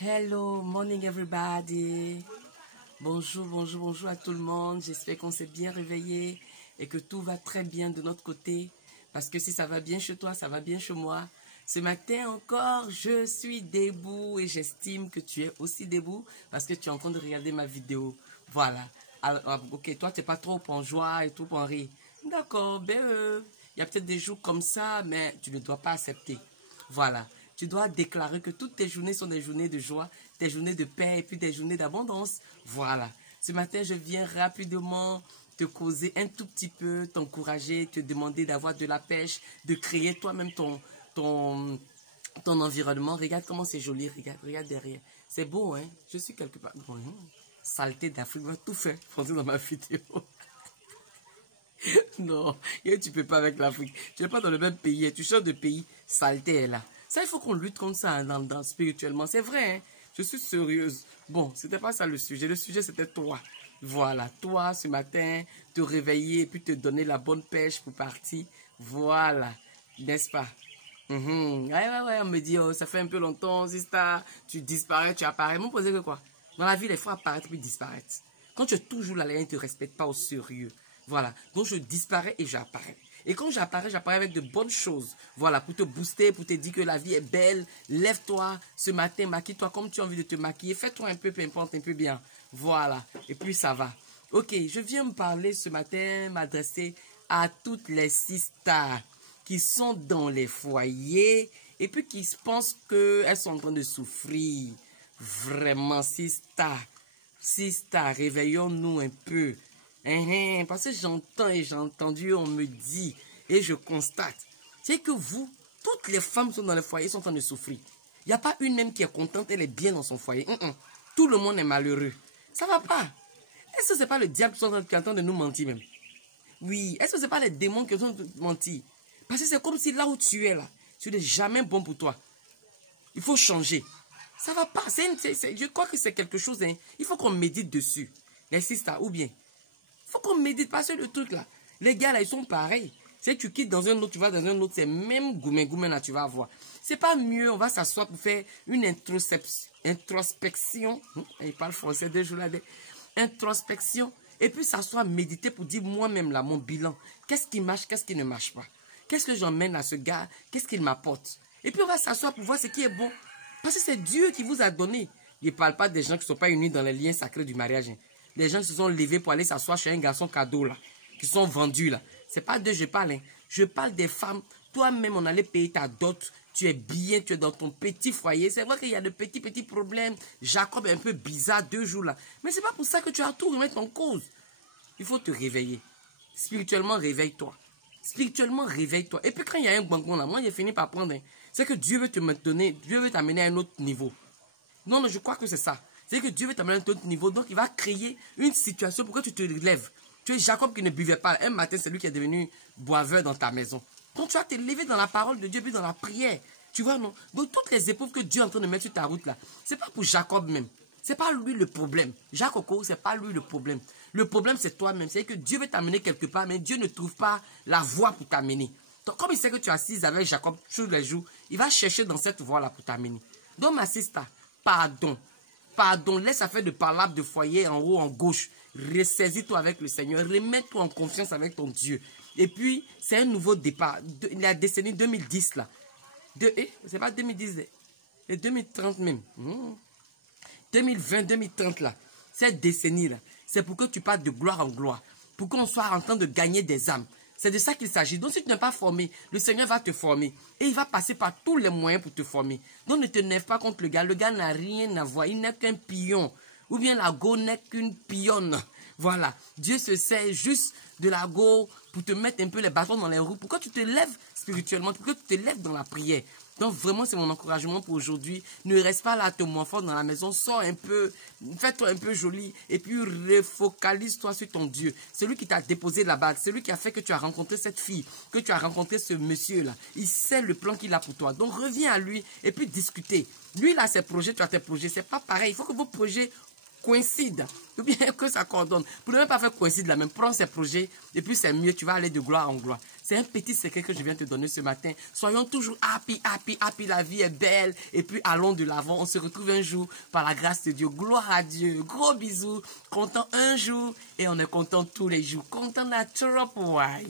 Hello, morning everybody. Bonjour, bonjour, bonjour à tout le monde. J'espère qu'on s'est bien réveillé et que tout va très bien de notre côté. Parce que si ça va bien chez toi, ça va bien chez moi. Ce matin encore, je suis debout et j'estime que tu es aussi debout parce que tu es en train de regarder ma vidéo. Voilà. Alors, ok, toi, tu n'es pas trop en joie et tout pour en rire. D'accord, il y a peut-être des jours comme ça, mais tu ne dois pas accepter. Voilà. Tu dois déclarer que toutes tes journées sont des journées de joie, des journées de paix et puis des journées d'abondance. Voilà. Ce matin, je viens rapidement te causer un tout petit peu, t'encourager, te demander d'avoir de la pêche, de créer toi-même ton environnement. Regarde comment c'est joli. Regarde derrière. C'est beau, hein? Je suis quelque part. Bon, saleté d'Afrique, on va tout faire dans ma vidéo. Non, tu peux pas avec l'Afrique. Tu n'es pas dans le même pays. Tu changes de pays, saleté est là. Ça, il faut qu'on lutte contre ça hein, spirituellement. C'est vrai, hein? Je suis sérieuse. Bon, c'était pas ça le sujet. Le sujet, c'était toi. Voilà, toi, ce matin, te réveiller et puis te donner la bonne pêche pour partir. Voilà, n'est-ce pas? Ouais, on me dit, oh, ça fait un peu longtemps, Zista, tu disparais, tu apparais. M'ont posé que quoi? Dans la vie, il faut apparaître puis disparaître. Quand tu es toujours là, les gens ne te respectent pas au sérieux. Voilà, donc je disparais et j'apparais. Et quand j'apparais avec de bonnes choses. Voilà, pour te booster, pour te dire que la vie est belle. Lève-toi ce matin, maquille-toi comme tu as envie de te maquiller. Fais-toi un peu, peu importe, un peu bien. Voilà, et puis ça va. Ok, je viens me parler ce matin, m'adresser à toutes les sisters qui sont dans les foyers et puis qui pensent qu'elles sont en train de souffrir. Vraiment, sisters, réveillons-nous un peu. Parce que j'entends et j'ai entendu, on me dit, et je constate, c'est que vous, toutes les femmes qui sont dans le foyer sont en train de souffrir. Il n'y a pas une même qui est contente, elle est bien dans son foyer. Tout le monde est malheureux. Ça va pas. Est-ce que ce n'est pas le diable qui est en train de nous mentir même? Oui, est-ce que ce n'est pas les démons qui sont en train de mentir? Parce que c'est comme si là où tu es là, ce n'est jamais bon pour toi. Il faut changer. Ça va pas. Je crois que c'est quelque chose, hein. Il faut qu'on médite dessus. Les sisters, ou bien. Faut qu'on médite, parce que le truc là, les gars là, ils sont pareils. Si tu quittes dans un autre, tu vas dans un autre, c'est même gourmet là, tu vas voir. C'est pas mieux, on va s'asseoir pour faire une introspection. Il parle français 2 jours là. Introspection. Et puis s'asseoir, méditer pour dire moi-même là, mon bilan. Qu'est-ce qui marche, qu'est-ce qui ne marche pas? Qu'est-ce que j'emmène à ce gars? Qu'est-ce qu'il m'apporte? Et puis on va s'asseoir pour voir ce qui est bon. Parce que c'est Dieu qui vous a donné. Il ne parle pas des gens qui ne sont pas unis dans les liens sacrés du mariage. Les gens qui se sont levés pour aller s'asseoir chez un garçon cadeau là, qui sont vendus là. C'est pas d'eux je parle, hein. Je parle des femmes. Toi-même, on allait payer ta dot. Tu es bien, tu es dans ton petit foyer. C'est vrai qu'il y a de petits problèmes. Jacob est un peu bizarre 2 jours là. Mais c'est pas pour ça que tu as tout remettre en cause. Il faut te réveiller. Spirituellement, réveille-toi. Spirituellement, réveille-toi. Et puis quand il y a un banquement là, moi j'ai fini par prendre. Hein, c'est que Dieu veut te donner, Dieu veut t'amener à un autre niveau. Non, je crois que c'est ça. C'est que Dieu veut t'amener à un autre niveau. Donc, il va créer une situation pour que tu te relèves. Tu es Jacob qui ne buvait pas. Un matin, c'est lui qui est devenu boiveur dans ta maison. Donc, tu vas te lever dans la parole de Dieu, puis dans la prière. Tu vois, non? Donc, toutes les épreuves que Dieu est en train de mettre sur ta route, là, c'est pas pour Jacob même. C'est pas lui le problème. Jacob, c'est pas lui le problème. Le problème, c'est toi-même. C'est que Dieu veut t'amener quelque part, mais Dieu ne trouve pas la voie pour t'amener. Donc, comme il sait que tu es assise avec Jacob tous les jours, il va chercher dans cette voie-là pour t'amener. Donc, ma sister, pardon. Pardon, laisse affaire de parlable de foyer en haut, en gauche. Ressaisis-toi avec le Seigneur. Remets-toi en confiance avec ton Dieu. Et puis, c'est un nouveau départ. La décennie 2010, là. C'est pas 2010, c'est 2030 même. 2020, 2030, là. Cette décennie-là, c'est pour que tu partes de gloire en gloire. Pour qu'on soit en train de gagner des âmes. C'est de ça qu'il s'agit. Donc, si tu n'es pas formé, le Seigneur va te former. Et il va passer par tous les moyens pour te former. Donc, ne te nerve pas contre le gars. Le gars n'a rien à voir. Il n'est qu'un pion. Ou bien la go n'est qu'une pionne. Voilà. Dieu se sert juste de la go pour te mettre un peu les bâtons dans les roues. Pour que tu te lèves spirituellement. Pour que tu te lèves dans la prière. Donc vraiment, c'est mon encouragement pour aujourd'hui. Ne reste pas là à te morfondre dans la maison. Sors un peu, fais-toi un peu joli et puis refocalise-toi sur ton Dieu. Celui qui t'a déposé là-bas, celui qui a fait que tu as rencontré cette fille, que tu as rencontré ce monsieur-là. Il sait le plan qu'il a pour toi. Donc reviens à lui et puis discutez. Lui, il a ses projets, tu as tes projets. C'est pas pareil. Il faut que vos projets coïncident. Ou bien que ça coordonne. Pour ne même pas faire coïncider là même, prends ces projets et puis c'est mieux, tu vas aller de gloire en gloire. C'est un petit secret que je viens te donner ce matin. Soyons toujours happy, happy, happy. La vie est belle. Et puis allons de l'avant. On se retrouve un jour par la grâce de Dieu. Gloire à Dieu. Gros bisous. Content un jour et on est content tous les jours. Content na trop, ouais.